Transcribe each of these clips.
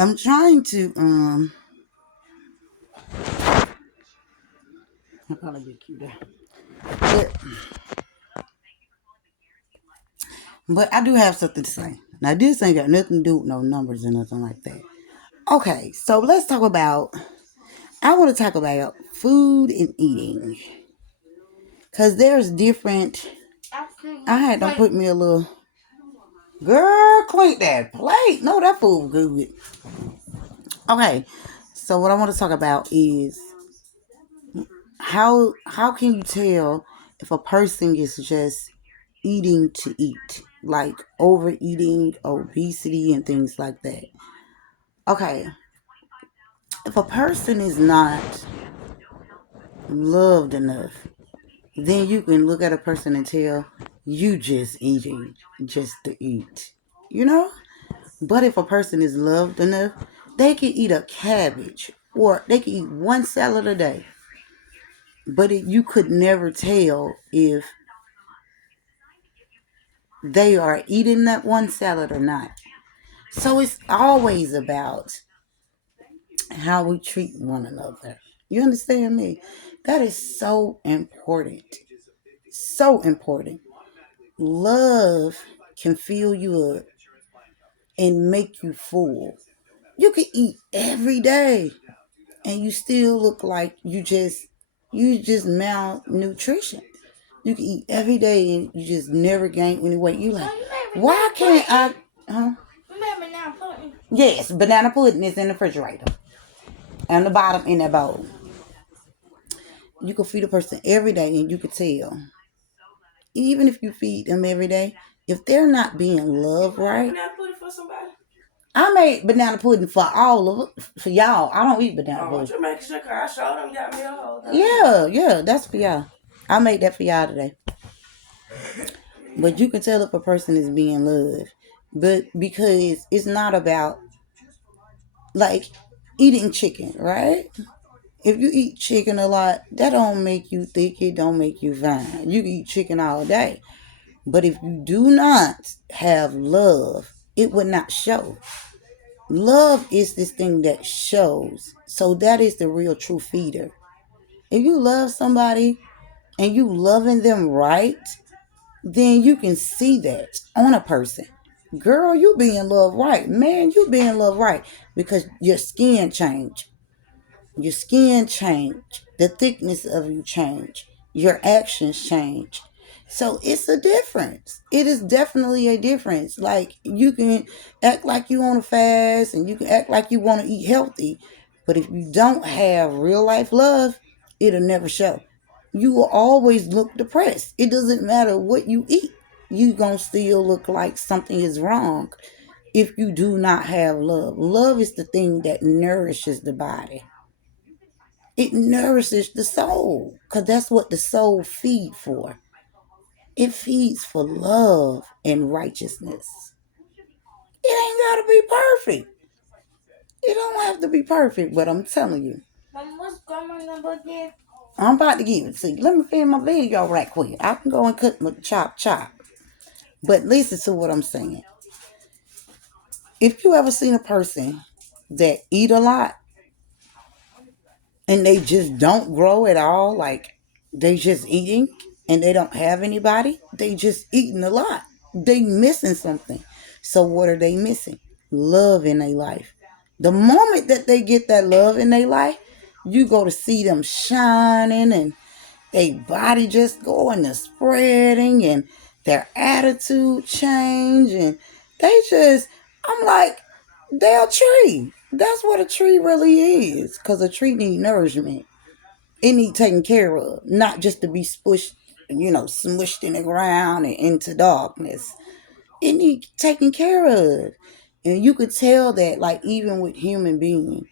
I'm trying to I'll probably be cuter. But, but I do have something to say. Now this ain't got nothing to do with no numbers or nothing like that. Okay, so let's talk about I want to talk about food and eating. Cause there's different I had them put me a little girl clean that plate. No, that food good. Okay. So what I want to talk about is how can you tell if a person is just eating to eat, like overeating, obesity, and things like that. Okay, if a person is not loved enough, then you can look at a person and tell you just eating just to eat, you know. But if a person is loved enough, they can eat a cabbage or they can eat one salad a day, but you could never tell if they are eating that one salad or not. So it's always about how we treat one another. You understand me? That is so important. So important. Love can fill you up and make you full. You can eat every day and you still look like you just malnutrition. You can eat every day and you just never gain any weight. You like, why can't I? Huh? Banana pudding. Yes, banana pudding is in the refrigerator. On the bottom in that bowl. You can feed a person every day and you can tell. Even if you feed them every day, if they're not being loved right. Banana pudding for somebody? I made banana pudding for all of for y'all. I don't eat banana pudding. Just making sure I showed them got me a whole thing. Yeah, that's for y'all. I made that for y'all today. But you can tell if a person is being loved. But because it's not about like eating chicken, right? If you eat chicken a lot, that don't make you thick. It don't make you fine. You can eat chicken all day. But if you do not have love, it would not show. Love is this thing that shows. So that is the real true feeder. If you love somebody and you loving them right, then you can see that on a person. Girl, you being loved right. Man, you being loved right because your skin changed. Your skin change, the thickness of you change, your actions change. So it's a difference. It is definitely a difference. Like you can act like you want to fast and you can act like you want to eat healthy, but if you don't have real life love, it'll never show. You will always look depressed. It doesn't matter what you eat. You gonna still look like something is wrong if you do not have love. Love is the thing that nourishes the body. It nourishes the soul because that's what the soul feeds for. It feeds for love and righteousness. It ain't got to be perfect. It don't have to be perfect, but I'm telling you. Mom, what's grandma number again? I'm about to give it to you. Let me finish my video right quick. I can go and cut my chop. But listen to what I'm saying. If you ever seen a person that eat a lot and they just don't grow at all, like they just eating and they don't have anybody, they just eating a lot. They missing something. So what are they missing? Love in their life. The moment that they get that love in their life, you go to see them shining and their body just going to spreading and their attitude change and they just I'm like they're a tree. That's what a tree really is. Because a tree need nourishment. It need taken care of. Not just to be smushed in the ground and into darkness. It need taken care of. And you could tell that like even with human beings,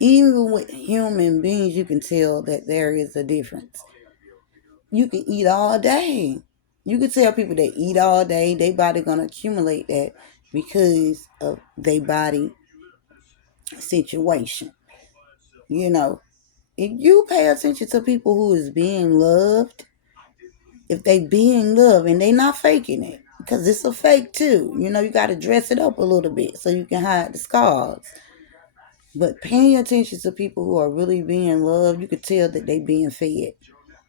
you can tell that there is a difference. You can eat all day. You can tell people that eat all day, their body gonna accumulate that because of their body situation. You know, if you pay attention to people who is being loved, if they being loved and they not faking it, because it's a fake too. You got to dress it up a little bit so you can hide the scars. But paying attention to people who are really being loved, you could tell that they being fed.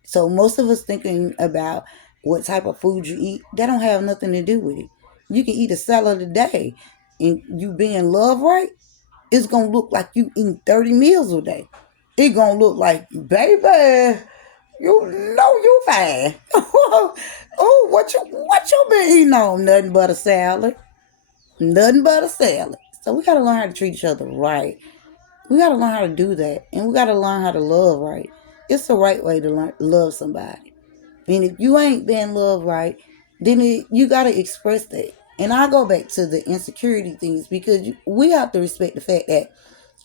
So most of us thinking about what type of food you eat, that don't have nothing to do with it. You can eat a salad a day, and you being loved right, it's gonna look like you eating 30 meals a day. It gonna look like, baby, you know you fine. Oh, what you been eating on? Nothing but a salad. Nothing but a salad. So we gotta learn how to treat each other right. We gotta learn how to do that, and we gotta learn how to love right. It's the right way to love somebody. And if you ain't been loved right, then you gotta express that. And I go back to the insecurity things because we have to respect the fact that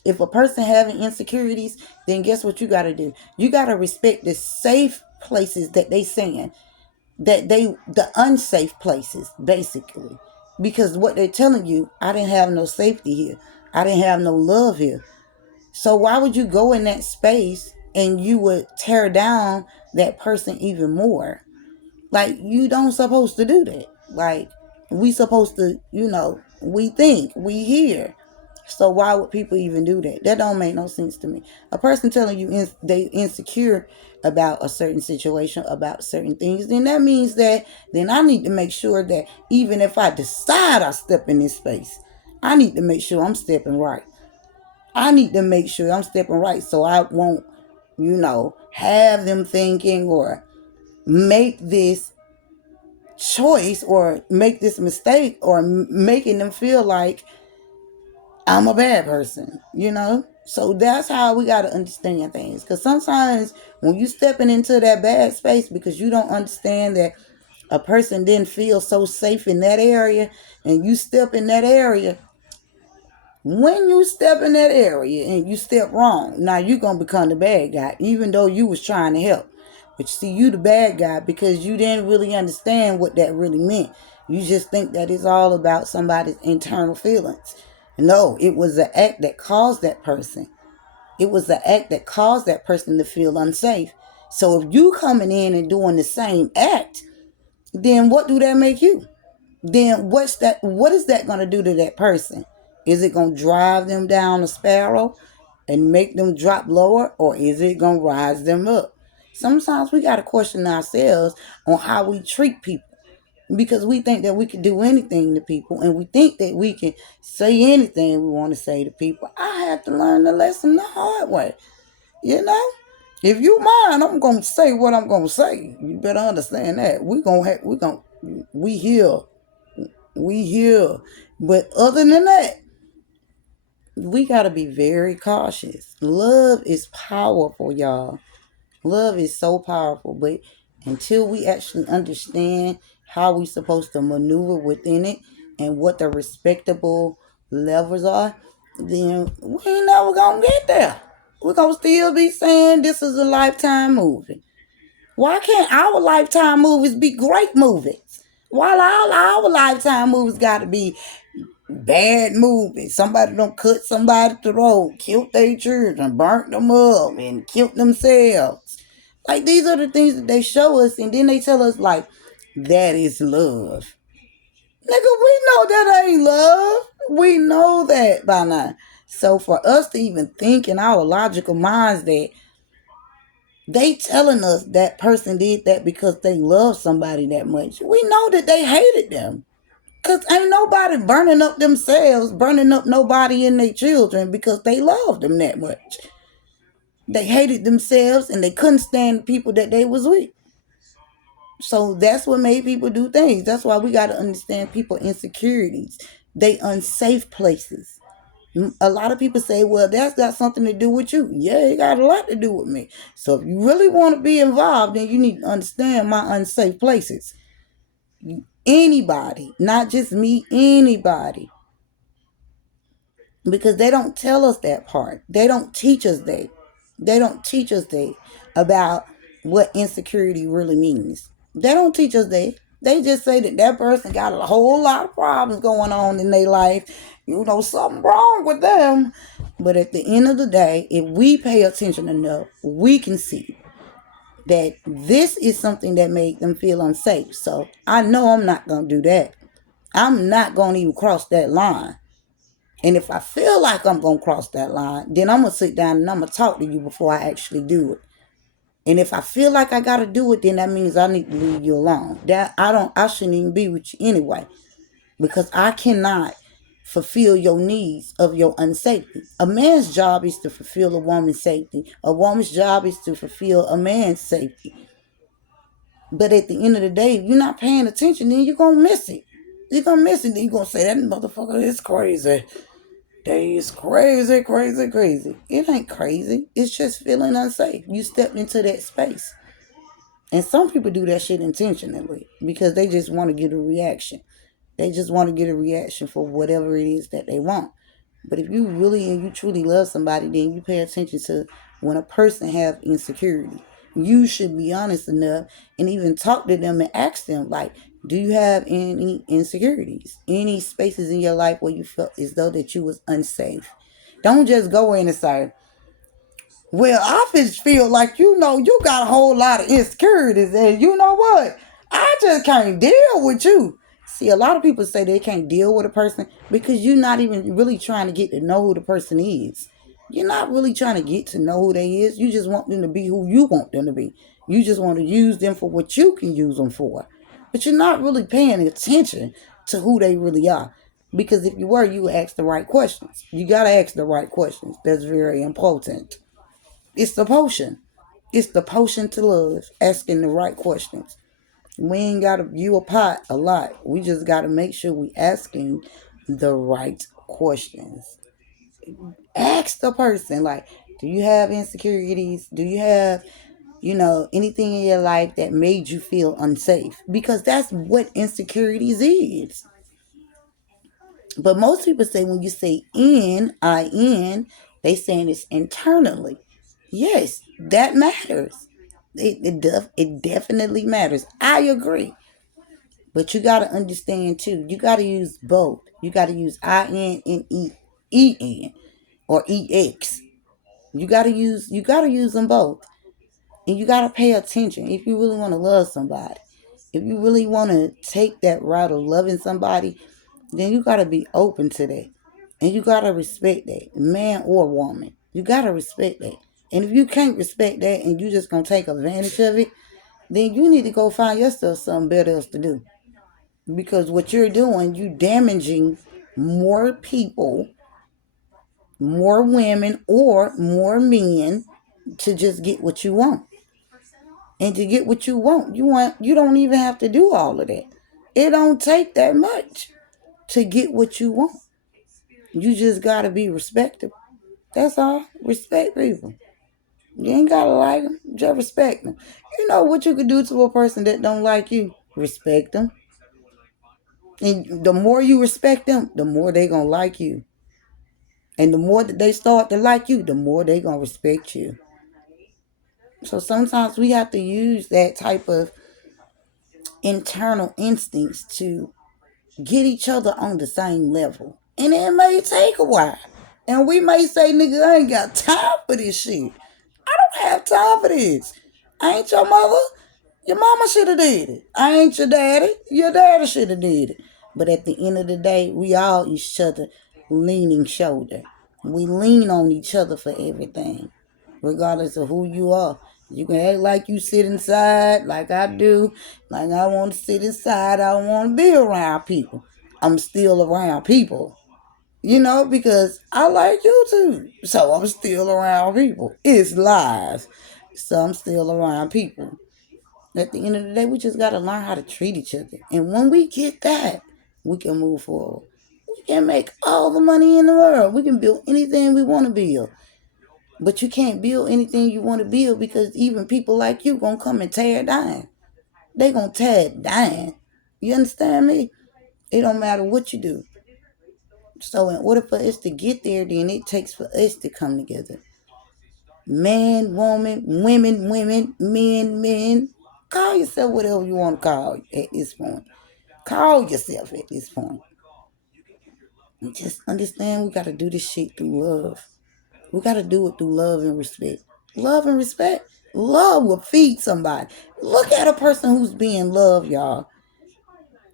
if a person having insecurities, then guess what you gotta do? You gotta respect the safe places that they saying the unsafe places basically, because what they're telling you, I didn't have no safety here, I didn't have no love here. So why would you go in that space and you would tear down that person even more? Like, you don't supposed to do that. Like, we supposed to, we think, we hear. So why would people even do that? That don't make no sense to me. A person telling you they insecure about a certain situation, about certain things, then that means that then I need to make sure that even if I decide I step in this space, I need to make sure I'm stepping right. I need to make sure I'm stepping right so I won't, have them thinking or make this choice or make this mistake or making them feel like I'm a bad person. So that's how we got to understand things. Because sometimes when you stepping into that bad space because you don't understand that a person didn't feel so safe in that area and you step in that area, when you step in that area and you step wrong, now you're going to become the bad guy, even though you was trying to help. But you see, you the bad guy because you didn't really understand what that really meant. You just think that it's all about somebody's internal feelings. No, it was the act that caused that person. It was the act that caused that person to feel unsafe. So if you coming in and doing the same act, then what do that make you? Then what is that going to do to that person? Is it going to drive them down a spiral and make them drop lower, or is it going to rise them up? Sometimes we got to question ourselves on how we treat people because we think that we can do anything to people and we think that we can say anything we want to say to people. I had to learn the lesson the hard way. You know, if you mind, I'm gonna say what I'm gonna say. You better understand that we here, we here. But other than that, we gotta be very cautious. Love is powerful, y'all. Love is so powerful, but until we actually understand how we supposed to maneuver within it and what the respectable levels are, then we ain't never gonna get there. We're gonna still be saying this is a Lifetime movie. Why can't our Lifetime movies be great movies? Why all our Lifetime movies gotta be bad movies? Somebody don't cut somebody's throat, killed their children, burnt them up, and killed themselves. Like, these are the things that they show us, and then they tell us, like, that is love. Nigga, we know that ain't love. We know that by now. So for us to even think in our logical minds that they telling us that person did that because they love somebody that much, we know that they hated them. Because ain't nobody burning up themselves, burning up nobody and their children because they loved them that much. They hated themselves and they couldn't stand the people that they was with. So that's what made people do things. That's why we got to understand people insecurities. They unsafe places. A lot of people say, well, that's got something to do with you. Yeah, it got a lot to do with me. So if you really want to be involved, then you need to understand my unsafe places. Anybody, not just me, anybody. Because they don't tell us that part. They don't teach us that. They don't teach us that about what insecurity really means. They don't teach us that. They just say that that person got a whole lot of problems going on in their life. Something wrong with them. But at the end of the day, if we pay attention enough, we can see. that this is something that made them feel unsafe. So I know I'm not going to do that. I'm not going to even cross that line. And if I feel like I'm going to cross that line, then I'm going to sit down and I'm going to talk to you before I actually do it. And if I feel like I got to do it, then that means I need to leave you alone. I shouldn't even be with you anyway, because I cannot fulfill your needs of your unsafety. A man's job is to fulfill a woman's safety. A woman's job is to fulfill a man's safety. But at the end of the day, if you're not paying attention, then you're going to miss it. You're going to miss it. Then you're going to say, that motherfucker is crazy. They is crazy, crazy, crazy. It ain't crazy. It's just feeling unsafe. You stepped into that space. And some people do that shit intentionally because they just want to get a reaction. They just want to get a reaction for whatever it is that they want. But if you really and you truly love somebody, then you pay attention to when a person have insecurity. You should be honest enough and even talk to them and ask them, like, do you have any insecurities? Any spaces in your life where you felt as though that you was unsafe? Don't just go in and say, well, I just feel like, you got a whole lot of insecurities, and you know what? I just can't deal with you. See, a lot of people say they can't deal with a person because you're not even really trying to get to know who the person is. You're not really trying to get to know who they is. You just want them to be who you want them to be. You just want to use them for what you can use them for. But you're not really paying attention to who they really are. Because if you were, you would ask the right questions. You got to ask the right questions. That's very important. It's the potion. It's the potion to love. Asking the right questions. We ain't gotta view a pot a lot. We just gotta make sure we asking the right questions. Ask the person, like, do you have insecurities? Do you have, anything in your life that made you feel unsafe? Because that's what insecurities is. But most people say when you say in, they saying it's internally. Yes, that matters. It definitely matters. I agree. But you gotta understand too. You gotta use both. You gotta use in and en or ex. You gotta use them both. And you gotta pay attention if you really want to love somebody. If you really want to take that route of loving somebody, then you got to be open to that. And you got to respect that, man or woman. You got to respect that. And if you can't respect that and you just going to take advantage of it, then you need to go find yourself something better else to do. Because what you're doing, you damaging more people, more women, or more men to just get what you want. And to get what you don't even have to do all of that. It don't take that much to get what you want. You just gotta be respectable. That's all. Respect people. You ain't gotta like them. Just respect them. You know what you could do to a person that don't like you? Respect them. And the more you respect them, the more they gonna like you. And the more that they start to like you, the more they gonna respect you. So sometimes we have to use that type of internal instincts to get each other on the same level. And it may take a while. And we may say, nigga, I ain't got time for this shit. I don't have time for this. I ain't your mother. Your mama should have did it. I ain't your daddy. Your daddy should have did it. But at the end of the day, we all each other leaning shoulder. We lean on each other for everything, regardless of who you are. You can act like you sit inside, like I do, like I want to sit inside. I don't want to be around people. I'm still around people, because I like you too. So I'm still around people. It's lies. So I'm still around people. At the end of the day, we just got to learn how to treat each other. And when we get that, we can move forward. We can make all the money in the world. We can build anything we want to build. But you can't build anything you want to build because even people like you going to come and tear it down. They going to tear it down. You understand me? It don't matter what you do. So in order for us to get there, then it takes for us to come together. Man, woman, women, men. Call yourself whatever you want to call at this point. Call yourself at this point. And just understand we got to do this shit through love. We got to do it through love and respect. Love and respect. Love will feed somebody. Look at a person who's being loved, y'all.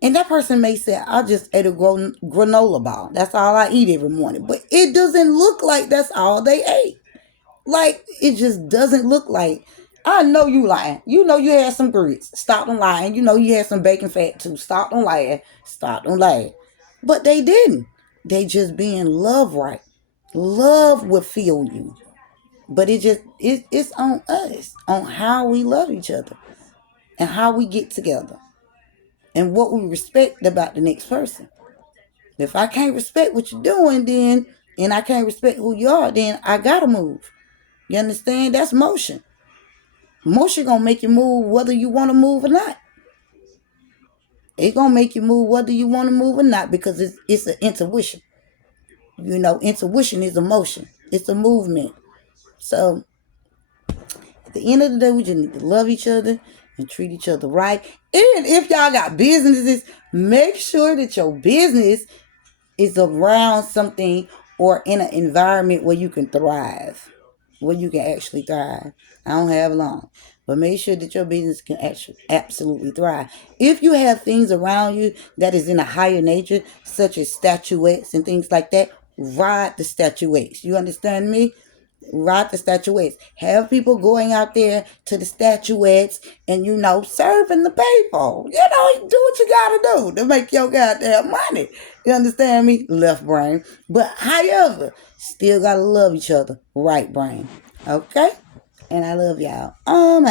And that person may say, I just ate a granola bar. That's all I eat every morning. But it doesn't look like that's all they ate. Like, it just doesn't look like. I know you lying. You know you had some grits. Stop them lying. You know you had some bacon fat too. Stop them lying. Stop them lying. But they didn't. They just being love right. Love will fill you. But it's on us, on how we love each other and how we get together and what we respect about the next person. If I can't respect what you're doing, then and I can't respect who you are, then I gotta move. You understand? That's motion. Motion gonna make you move whether you want to move or not. It's gonna make you move whether you want to move or not because it's an intuition. You know, intuition is a motion. It's a movement. So at the end of the day, we just need to love each other and treat each other right. And if y'all got businesses, make sure that your business is around something or in an environment where you can thrive, where you can actually thrive. I don't have long, but make sure that your business can actually absolutely thrive. If you have things around you that is in a higher nature, such as statuettes and things like that, ride the statuettes. You understand me? Ride the statuettes. Have people going out there to the statuettes and, you know, serving the people. You know, do what you gotta do to make your goddamn money. You understand me? Left brain. But however, still gotta love each other. Right brain. Okay? And I love y'all. Oh my